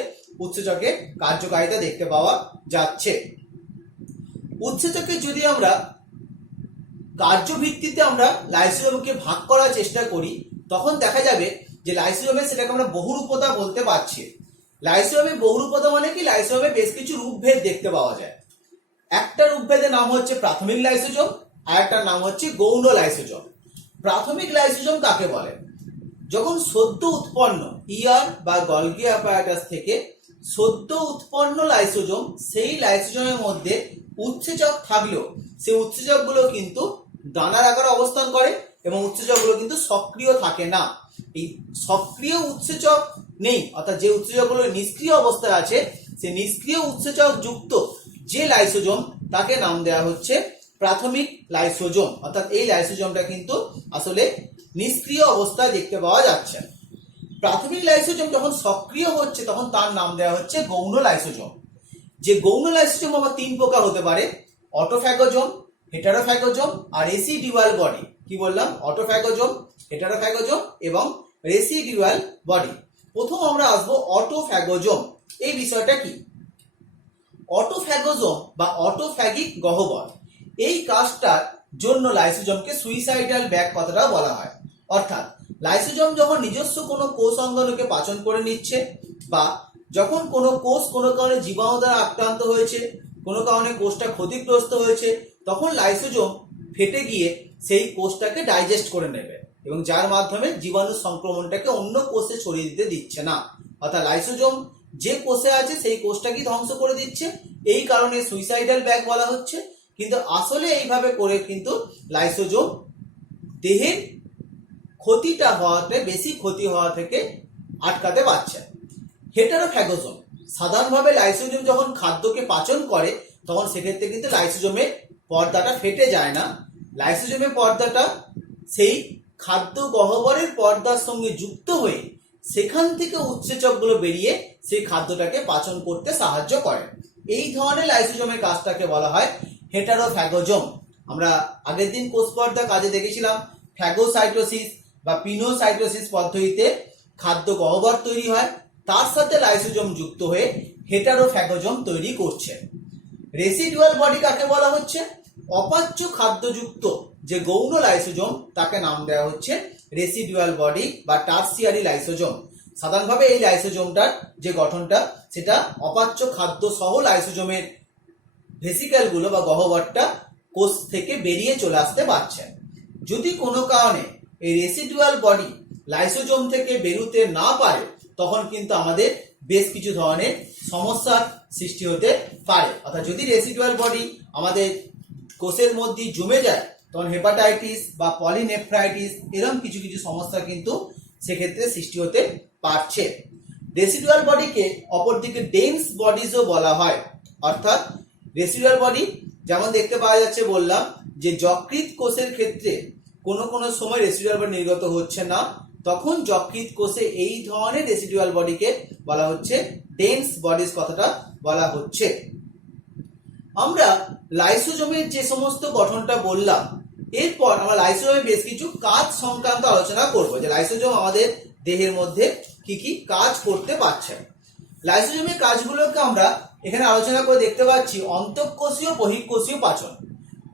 উৎসেচকের কার্যকারিতা দেখতে পাওয়া যাচ্ছে। উৎসেচকে যদি আমরা কার্যভিত্তিতে আমরা লাইসোজোমকে ভাগ করার চেষ্টা করি, তখন দেখা যাবে যে লাইসোজোমে সেটাকে আমরা বহুরূপতা বলতে পারছি। লাইসোজোমে বহুরূপতা মানে কি, লাইসোজোমে বেশ কিছু রূপভেদ দেখতে পাওয়া যায়। একটা রূপভেদের নাম হচ্ছে প্রাথমিক লাইসোজোম, আর একটা নাম হচ্ছে গৌণ লাইসোজোম। প্রাথমিক লাইসোজোম কাকে বলে? যখন সদ্য উৎপন্ন ইয়ার বা গলগি অ্যাপারাটাস থেকে সদ্য উৎপন্ন লাইসোজোম, সেই লাইসোজোমের মধ্যে উৎসেচক থাকলেও সেই উৎসেচকগুলো কিন্তু দানার আকারে অবস্থান করে এবং উৎসেচকগুলো কিন্তু সক্রিয় থাকে না। এই সক্রিয় উৎসেচক নেই, অর্থাৎ যে উৎসেচকগুলো নিষ্ক্রিয় অবস্থায় আছে, সেই নিষ্ক্রিয় উৎসেচক যুক্ত যে লাইসোজোম তাকে নাম দেওয়া হচ্ছে প্রাথমিক লাইসোজোম। অর্থাৎ এই লাইসোজোমটা কিন্তু আসলে নিষ্ক্রিয় অবস্থায় দেখতে পাওয়া যাচ্ছে। প্রাথমিক লাইসোজোম যখন সক্রিয় হচ্ছে তখন তার নাম দেওয়া হচ্ছে গৌণ লাইসোজোম। যে গৌণ লাইসোজোম আবার তিন প্রকার হতে পারে: অটোফ্যাগোজোম, হেটারোফ্যাগোজোম আর রেসিডিউয়াল বডি। কি বললাম? অটোফ্যাগোজোম, হেটারোফ্যাগোজোম এবং রেসিডিউয়াল বডি। প্রথম আমরা আসবো অটোফ্যাগোজোম। এই বিষয়টা কি? অটোফ্যাগোজোম বা অটোফ্যাগিক গহ্বর, এই কাজটার জন্য লাইসোজোমকে সুইসাইডাল ব্যাগ কথাটা বলা হয়। অর্থাৎ লাইসোজোম যখন নিজস্ব কোনো কোষ অঙ্গাণুকে পাচন করে নিচ্ছে, বা যখন কোনো কোষ কোনো কারণে জীবাণু দ্বারা আক্রান্ত হয়েছে, কোনো কারণে কোষটা ক্ষতিগ্রস্ত হয়েছে, তখন লাইসোজোম ফেটে গিয়ে সেই কোষটাকে ডাইজেস্ট করে নেবে এবং যার মাধ্যমে জীবাণু সংক্রমণটাকে অন্য কোষে ছড়িয়ে দিতে দিচ্ছে না। অর্থাৎ লাইসোজোম যে কোষে আছে সেই কোষটাকে ধ্বংস করে দিচ্ছে, এই কারণে সুইসাইডাল ব্যাগ বলা হচ্ছে। কিন্তু আসলে এইভাবে করে কিন্তু লাইসোজোম দেহের ক্ষতিটা হওয়াতে, বেশি ক্ষতি হওয়া থেকে আটকাতে পারছে। হেটারোফ্যাগোজোম, সাধারণভাবে লাইসোজোম যখন খাদ্যকে পাচন করে তখন সেক্ষেত্রে কিন্তু লাইসোজোমের পর্দাটা ফেটে যায় না। লাইসোজোমের পর্দাটা সেই খাদ্য গহ্বরের পর্দার সঙ্গে যুক্ত হয়ে সেখান থেকে উৎসেচকগুলো বেরিয়ে সেই খাদ্যটাকে পাচন করতে সাহায্য করে। এই ধরনের লাইসোজোমের কাজটাকে বলা হয় হেটারোফ্যাগোজোম। আমরা আগের দিন কোষ পর্দা কাজে দেখেছিলাম ফ্যাগোসাইটোসিস বা পিনোসাইটোসিস পদ্ধতিতে খাদ্য গহ্বর তৈরি হয়, তার সাথে লাইসোজোম যুক্ত হয়ে হেটারোফ্যাগোজোম তৈরি করছে। রেসিডুয়াল বডি কাকে বলা হচ্ছে? অপাচ্য খাদ্যযুক্ত যে গৌণ লাইসোজোম তাকে নাম দেওয়া হচ্ছে রেসিডুয়াল বডি বা টার্সিয়ারি লাইসোজোম। সাধারণভাবে এই লাইসোজোমটার যে গঠনটা, সেটা অপাচ্য খাদ্য সহ লাইসোজোমের ভেসিকেলগুলো বা গহ্বরটা কোষ থেকে বেরিয়ে চলে আসতে পারছে। যদি কোনো কারণে এই রেসিডুয়াল বডি লাইসোজোম থেকে বেরোতে না পারে, তখন কিন্তু আমাদের বেশ কিছু ধরনের সমস্যার সৃষ্টি হতে পারে। অর্থাৎ যদি রেসিডুয়াল বডি আমাদের কোষের মধ্যে জমে যায়, তখন হেপাটাইটিস বা পলিনেফ্রাইটিস এরকম কিছু কিছু সমস্যা কিন্তু সেক্ষেত্রে সৃষ্টি হতে পারছে। রেসিডুয়াল বডিকে অপরদিকে ডেন্স বডিজও বলা হয়। অর্থাৎ রেসিডুয়াল বডি যেমন দেখতে পাওয়া যাচ্ছে, বললাম যে যকৃৎ কোষের ক্ষেত্রে কোনো কোনো সময় রেসিডুয়াল বডি নির্গত হচ্ছে না, তখন যকৃৎ কোষে এই ধরনের রেসিডুয়াল বডিকে বলা হচ্ছে ডেন্স বডিজ কথাটা বলা হচ্ছে। আমরা লাইসোজোমের যে সমস্ত গঠনটা বললাম, এরপর আমরা লাইসোজোমের বেশ কিছু কাজ সংক্রান্ত আলোচনা করব, যে লাইসোজোম আমাদের দেহের মধ্যে কি কি কাজ করতে পারছে। লাইসোজোমের কাজগুলোকে আমরা এখানে আলোচনা করে দেখতে পাচ্ছি অন্তঃকোষীয় বহিঃকোষীয় পাচন।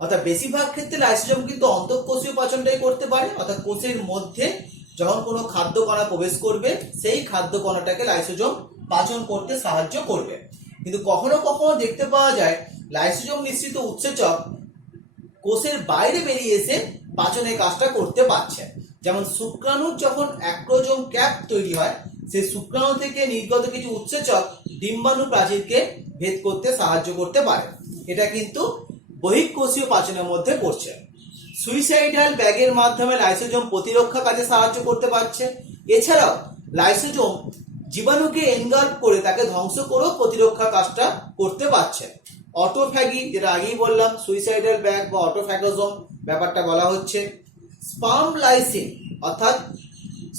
অর্থাৎ বেশিরভাগ ক্ষেত্রে লাইসোজোম কিন্তু অন্তঃকোষীয় পাচনটাই করতে পারে। অর্থাৎ কোষের মধ্যে যখন কোনো খাদ্য কণা প্রবেশ করবে, সেই খাদ্য কণাটাকে লাইসোজোম পাচন করতে সাহায্য করবে। কিন্তু কখনো কখনো দেখতে পাওয়া যায় লাইসোজোম নিঃসৃত উৎসেচক কোষের বাইরে বেরিয়ে এসে পাচনের কাজটা করতে পারছে। যেমন শুক্রাণুর যখন অ্যাক্রোজোম ক্যাপ তৈরি হয়, সেই শুক্রাণু থেকে নির্গত কিছু উৎসেচক ডিম্বাণু প্রাচীরকে ভেদ করতে সাহায্য করতে পারে। এটা কিন্তু বহিঃকোষীয় পাচনের মধ্যে পড়ছে। সুইসাইডাল ব্যাগের মাধ্যমে লাইসোজোম প্রতিরক্ষা কাজে সাহায্য করতে পারছে। এছাড়াও লাইসোজোম জীবাণুকে এনগাল্ফ করে তাকে ধ্বংস করেও প্রতিরক্ষা কাজটা করতে পারছে। অটোফ্যাগি, যেটা আগেই বললাম, সুইসাইডাল ব্যাগ বা অটোফ্যাগোজোম ব্যাপারটা বলা হচ্ছে। স্পার্ম লাইসিন, অর্থাৎ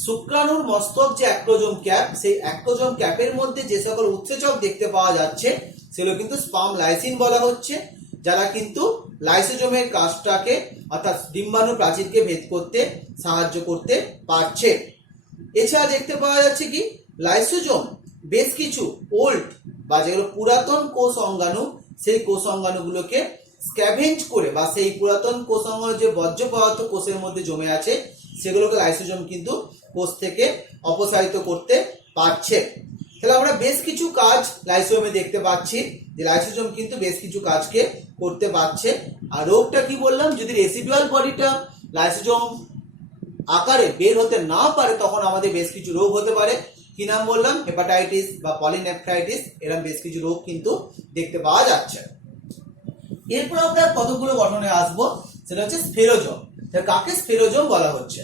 শুক্রাণুর মস্তক যে অ্যাক্রোজোম ক্যাপ, সেই অ্যাক্রোজোম ক্যাপের মধ্যে যে সকল উৎসেচক দেখতে পাওয়া যাচ্ছে সেগুলো কিন্তু স্পার্ম লাইসিন বলা হচ্ছে, যারা কিন্তু লাইসোজোমের কাজটাকে অর্থাৎ ডিম্বাণু প্রাচীরকে ভেদ করতে সাহায্য করতে পারছে। এছাড়া দেখতে পাওয়া যাচ্ছে কি লাইসোজোম বেশ কিছু ওল্ড বা যেগুলো পুরাতন কোষ অঙ্গাণু, সেই কোষ অঙ্গাণুগুলোকে স্ক্যাভেঞ্জ করে বা সেই পুরাতন কোষ অঙ্গাণু যে বর্জ্য পদার্থ কোষের মধ্যে জমে আছে সেগুলোকে লাইসোজোম কিন্তু কোষ থেকে অপসারিত করতে পারছে। তাহলে আমরা বেশ কিছু কাজ লাইসোজোমে দেখতে পাচ্ছি যে লাইসোজোম কিন্তু বেশ কিছু কাজকে করতে পারছে। আর রোগটা কি বললাম, যদি রেসিডুয়াল বডিটা লাইসোজোম আকারে বের হতে না পারে তখন আমাদের বেশ কিছু রোগ হতে পারে। কি নাম বললাম, হেপাটাইটিস বা পলিনেফ্রাইটিস, এরকম বেশ কিছু রোগ কিন্তু দেখতে পাওয়া যাচ্ছে। এরপর আমরা কতগুলো গঠনে আসবো, সেটা হচ্ছে স্ফেরোজোম। কাকে স্ফেরোজোম বলা হচ্ছে?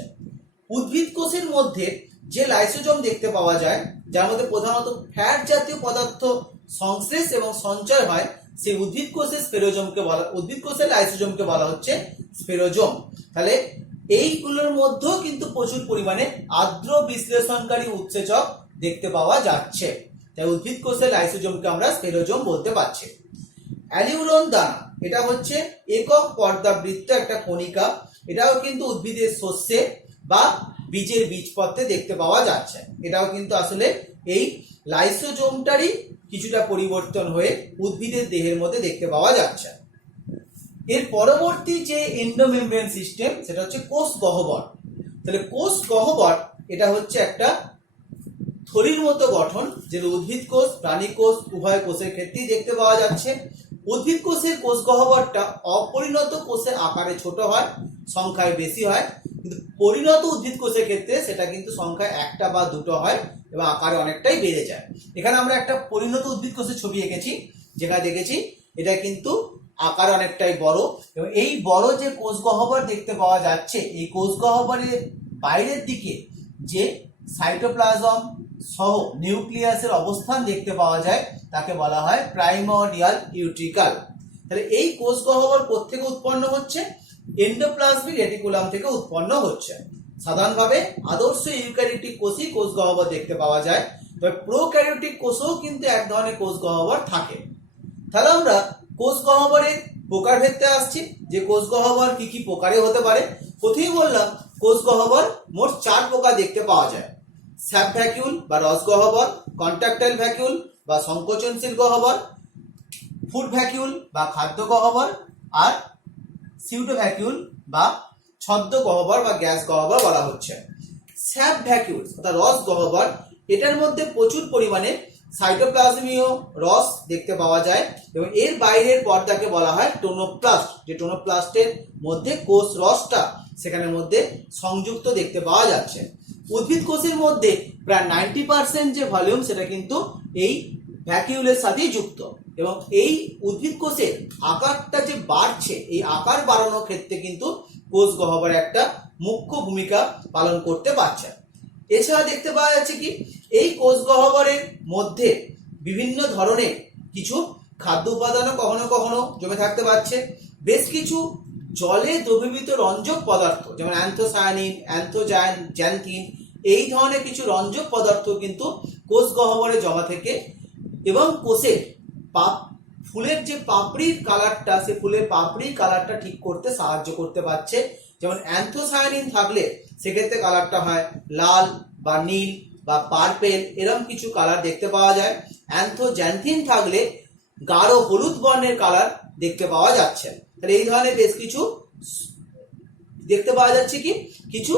উদ্ভিদ কোষের মধ্যে যে লাইসোজোম দেখতে পাওয়া যায়, যার মধ্যে প্রধানত ফ্যাট জাতীয় পদার্থ সংশ্লেষ এবং সঞ্চয় হয়, সেই উদ্ভিদ কোষের স্ফেরোজোমকে বলা, উদ্ভিদ কোষের লাইসোজোমকে বলা হচ্ছে স্ফেরোজোম। তাহলে এইগুলোর মধ্যেও কিন্তু প্রচুর পরিমাণে আর্দ্র বিশ্লেষণকারী উৎসেচক দেখতে পাওয়া যাচ্ছে। তাই উদ্ভিদ কোষের লাইসোজোমকে আমরা স্ফেরোজোম বলতে পারছি। অ্যালিউরন দানা, এটা হচ্ছে একক পর্দাবৃত্ত একটা কণিকা, এটাও কিন্তু উদ্ভিদের শস্যে বা বীজের বীজপত্রে দেখতে পাওয়া যাচ্ছে। এটাও কিন্তু আসলে এই লাইসোজোমটারই কিছুটা পরিবর্তন হয়ে উদ্ভিদের দেহের মধ্যে দেখতে পাওয়া যাচ্ছে। এর পরবর্তী যে এন্ডোমেমব্রেন সিস্টেম, সেটা হচ্ছে কোষ গহ্বর। তাহলে কোষ গহ্বর এটা হচ্ছে একটা থলির মতো গঠন, যেটা উদ্ভিদ কোষ, প্রাণী কোষ উভয় কোষের ক্ষেত্রেই দেখতে পাওয়া যাচ্ছে। উদ্ভিদ কোষের কোষ গহ্বরটা অপরিণত কোষের আকারে ছোট হয়, সংখ্যায় বেশি হয়, কিন্তু পরিণত উদ্ভিদ কোষের ক্ষেত্রে সেটা কিন্তু সংখ্যায় একটা বা দুটো হয় এবং আকারে অনেকটাই বেড়ে যায়। এখানে আমরা একটা পরিণত উদ্ভিদ কোষের ছবি এঁকেছি, যেখানে দেখেছি এটা কিন্তু আকার অনেকটাই বড়, এবং এই বড় যে কোষ গহ্বর দেখতে পাওয়া যাচ্ছে, এই কোষ গহ্বরের বাইরের দিকে যে সাইটোপ্লাজম সহ নিউক্লিয়াসের অবস্থান দেখতে পাওয়া যায় তাকে বলা হয় প্রাইমর্ডিয়াল ইউট্রিকাল। তাহলে এই কোষ গহ্বর কোত্থেকে উৎপন্ন হচ্ছে? এন্ডোপ্লাজমিক রেটিকুলাম থেকে উৎপন্ন হচ্ছে। সাধারণভাবে আদর্শ ইউক্যারিওটিক কোষই কোষ গহ্বর দেখতে পাওয়া যায়, তবে প্রোক্যারিওটিক কোষেও কিন্তু এক ধরনের কোষ গহ্বর থাকে। তাহলে আমরা কোষ গহ্বরের প্রকারভেদে আসছি, যে কোষ গহ্বর কি কি প্রকারে হতে পারে। প্রথমেই বললাম কোষ গহ্বর মোট 4 প্রকার দেখতে পাওয়া যায়: স্যাপ ভ্যাকিউল বা রস গহ্বর, কন্ট্রাক্টাইল ভ্যাকিউল বা সংকোচনশীল গহ্বর, ফুড ভ্যাকিউল বা খাদ্য গহ্বর, আর সিউডো ভ্যাকিউল বা ছদ্ম গহ্বর বা গ্যাস গহ্বর বলা হচ্ছে। স্যাপ ভ্যাকিউল অর্থাৎ রস গহ্বর, এটার মধ্যে প্রচুর পরিমাণে সাইটোপ্লাজমীয় রস দেখতে পাওয়া যায় এবং এর বাইরের পর্দাকে বলা হয় টোনোপ্লাস্ট, যে টোনোপ্লাস্টের মধ্যে কোষ রসটা সেখানের মধ্যে সংযুক্ত দেখতে পাওয়া যাচ্ছে। উদ্ভিদ কোষের মধ্যে প্রায় 90% যে ভলিউম সেটা কিন্তু এই ভ্যাকিউলের সাথেই যুক্ত, এবং এই উদ্ভিদ কোষের আকারটা যে বাড়ছে, এই আকার বাড়ানোর ক্ষেত্রে কিন্তু কোষ গহ্বর একটা মুখ্য ভূমিকা পালন করতে পারছে। এছাড়া দেখতে পাওয়া যাচ্ছে কি, এই কোষ গহ্বরের মধ্যে বিভিন্ন ধরনের কিছু খাদ্য উপাদানও কখনো কখনো জমে থাকতে পারছে। বেশ কিছু জলে দ্রবীভূত রঞ্জক পদার্থ, যেমন অ্যান্থোসায়ানিন, অ্যান্থোজ্যান্থিন, এই ধরনের কিছু রঞ্জক পদার্থ কিন্তু কোষ গহ্বরে জমা থেকে এবং কোষের ফুলের যে পাপড়ির কালারটা, সে ফুলের পাপড়ির কালারটা ঠিক করতে সাহায্য করতে পারছে। যেমন অ্যান্থোসায়ানিন থাকলে সেক্ষেত্রে কালারটা হয় লাল বা নীল বা পার্পেল, এরকম কিছু কালার দেখতে পাওয়া যায়। অ্যান্থোজ্যান্থিন থাকলে গাঢ় হলুদ বর্ণের কালার দেখতে পাওয়া যাচ্ছে। তাহলে এই ধরনের বেশ কিছু দেখতে পাওয়া যাচ্ছে কি, কিছু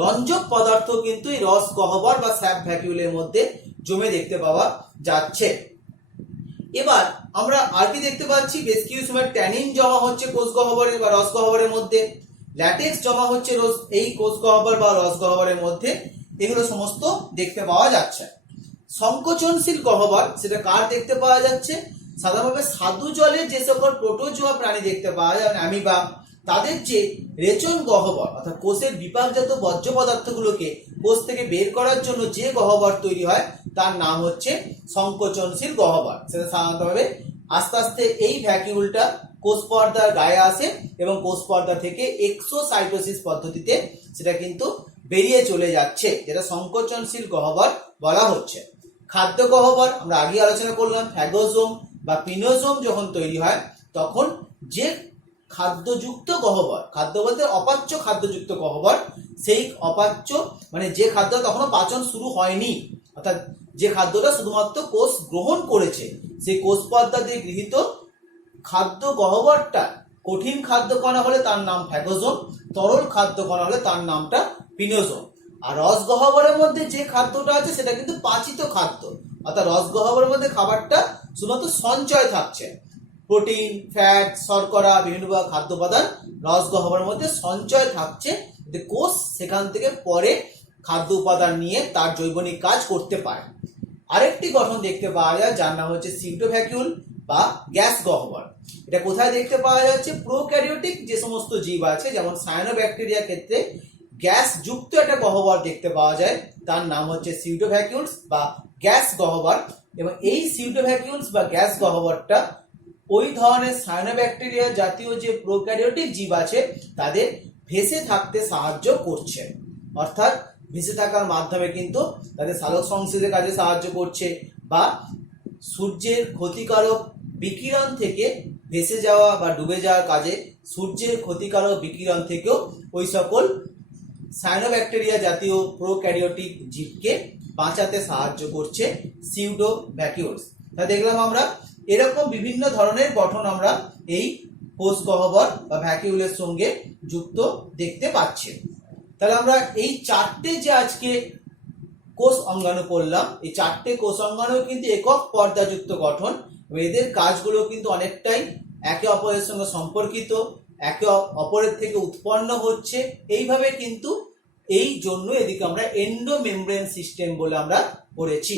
রঞ্জক পদার্থ কিন্তু এই রস গহ্বর বা স্যাপ ভ্যাকিউলের মধ্যে জমে দেখতে পাওয়া যাচ্ছে। এবার আমরা আর কি দেখতে পাচ্ছি, বেশ কিছু সময় ট্যানিন জমা হচ্ছে কোষ গহ্বরের বা রস গহ্বরের মধ্যে, ল্যাটেক্স জমা হচ্ছে এই কোষ গহ্বর বা রস গহ্বরের মধ্যে, এগুলো সমস্ত দেখতে পাওয়া যাচ্ছে। সংকোচনশীল গহ্বর সেটা কার দেখতে পাওয়া যাচ্ছে? সাধারণভাবে স্বাদু জলের যে সকল প্রোটোজোয়া প্রাণী দেখতে পাওয়া যায়, অ্যামিবা, তাদের যে রেচন গহ্বর অর্থাৎ কোষের বিপাকজাত বর্জ্য পদার্থগুলোকে কোষ থেকে বের করার জন্য যে গহ্বর তৈরি হয় তার নাম হচ্ছে সংকোচনশীল গহ্বর। সেটা সাধারণতভাবে আস্তে আস্তে এই ভ্যাকিউলটা কোষ পর্দার গায়ে আসে এবং কোষ পর্দা থেকে এক্সোসাইটোসিস পদ্ধতিতে সেটা কিন্তু বেরিয়ে চলে যাচ্ছে, যেটা সংকোচনশীল গহ্বর বলা হচ্ছে। খাদ্য গহ্বর আমরা আগে আলোচনা করলাম, ফ্যাগোজোম বা পিনোজোম যখন তৈরি হয় তখন যে খাদ্যযুক্ত গহ্বর, খাদ্য বলতে অপাচ্য খাদ্যযুক্ত গহ্বর, সেই অপাচ্য মানে যে খাদ্য তখনও পাচন শুরু হয়নি অর্থাৎ যে খাদ্যটা শুধুমাত্র কোষ গ্রহণ করেছে, সেই কোষ পর্দা দিয়ে গৃহীত খাদ্য গহ্বরটা কঠিন খাদ্য কণা হলে তার নাম ফ্যাগোজোম, তরল খাদ্য কণা হলে তার নামটা পিনোজোম। আর রস গহ্বরের মধ্যে যে খাদ্যটা আছে সেটা কিন্তু পাচিত খাদ্য, অর্থাৎ রস গহ্বরের মধ্যে খাবারটা শুধুমাত্র সঞ্চয় থাকছে, প্রোটিন, ফ্যাট, শর্করা, বিভিন্ন প্রকার খাদ্য উপাদান রস গহ্বরের মধ্যে সঞ্চয় থাকছে, কোষ সেখান থেকে পরে খাদ্য উপাদান নিয়ে তার জৈবনিক কাজ করতে পারে। আরেকটি গঠন দেখতে পাওয়া যায় যার নাম হচ্ছে সিউডোভ্যাকিউল বা গ্যাস গহ্বর। এটা কোথায় দেখতে পাওয়া যাচ্ছে? প্রোক্যারিওটিক যে সমস্ত জীব আছে, যেমন সায়ানোব্যাকটেরিয়ার ক্ষেত্রে গ্যাস যুক্ত একটা গহ্বর দেখতে পাওয়া যায়, তার নাম হচ্ছে সিউডোভ্যাকিউলস বা গ্যাস গহ্বর। এবং এই সিউডোভ্যাকিউলস বা গ্যাস গহ্বরটা ওই ধরনের সায়ানোব্যাকটেরিয়া জাতীয় যে প্রোক্যারিওটিক জীব আছে তাদের ভেসে থাকতে সাহায্য করছে, অর্থাৎ ভেসে থাকার মাধ্যমে কিন্তু তাদের সালোক সংশ্লেষের কাজে সাহায্য করছে, বা সূর্যের ক্ষতিকারক বিকিরণ থেকে ভেসে যাওয়া বা ডুবে যাওয়ার কাজে সূর্যের ক্ষতিকারক বিকিরণ থেকেও ওই সকল সায়ানোব্যাকটেরিয়া জাতীয় প্রোক্যারিওটিক জীবকে বাঁচাতে সাহায্য করছে সিউডোভ্যাকিউলস। তা দেখলাম আমরা এরকম বিভিন্ন ধরনের গঠন আমরা এই কোষ গহ্বর বা ভ্যাকিউলের সঙ্গে যুক্ত দেখতে পাচ্ছি। তাহলে আমরা এই চারটে যে আজকে কোষ অঙ্গাণু পড়লাম, এই চারটে কোষ অঙ্গাণু কিন্তু একক পর্দাযুক্ত গঠন, এদের কাজগুলো কিন্তু অনেকটাই একে অপরের সঙ্গে সম্পর্কিত, একে অপরের থেকে উৎপন্ন হচ্ছে, এইভাবে কিন্তু এই জন্য এদিকে আমরা এন্ডোমেমব্রেন সিস্টেম বলে আমরা পড়েছি।